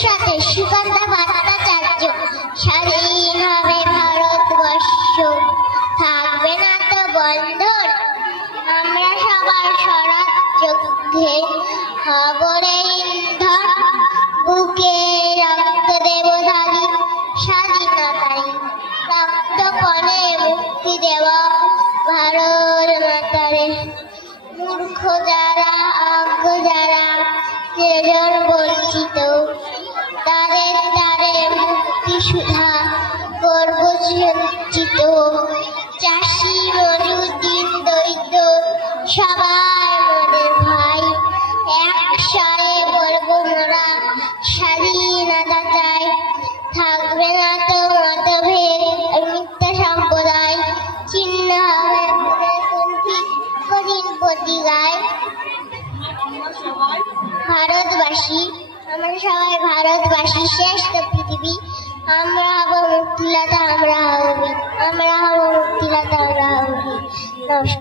সাথে সুগন্ধা ভট্টাচার্য। স্বাধীন হবে ভারতবর্ষ, থাকবে না তো বন্ধন। আমরা সবার সরাত যুদ্ধে হব রে ইন্ধন। বুকে রক্ত দেব ঢালি, স্বাধীনতায় রক্ত কণে মুক্তি দেব ভারত মাতারে। মূর্খ যারা, অজ্ঞ যারা, যেজন বঞ্চিত, তাদের মুক্তি সুধা করব সঞ্চিত। চাষি মজুর দিন দরিদ্র সবাই মোদের ভাই, একসাথে বলবো মোরা স্বাধীনতা চাই। থাকবে না তো মতভেদ মিথ্যা সম্প্রদায়, চিহ্ন হবে মোদের কঠিন প্রতিগায়। ভারতবাসী, আমরা সবাই ভারতবাসী, শ্রেষ্ঠ পৃথিবী। আমরা হব মুক্তিলতা, আমরা হব মুক্তিলতা, আমরা হব। নমস্কার।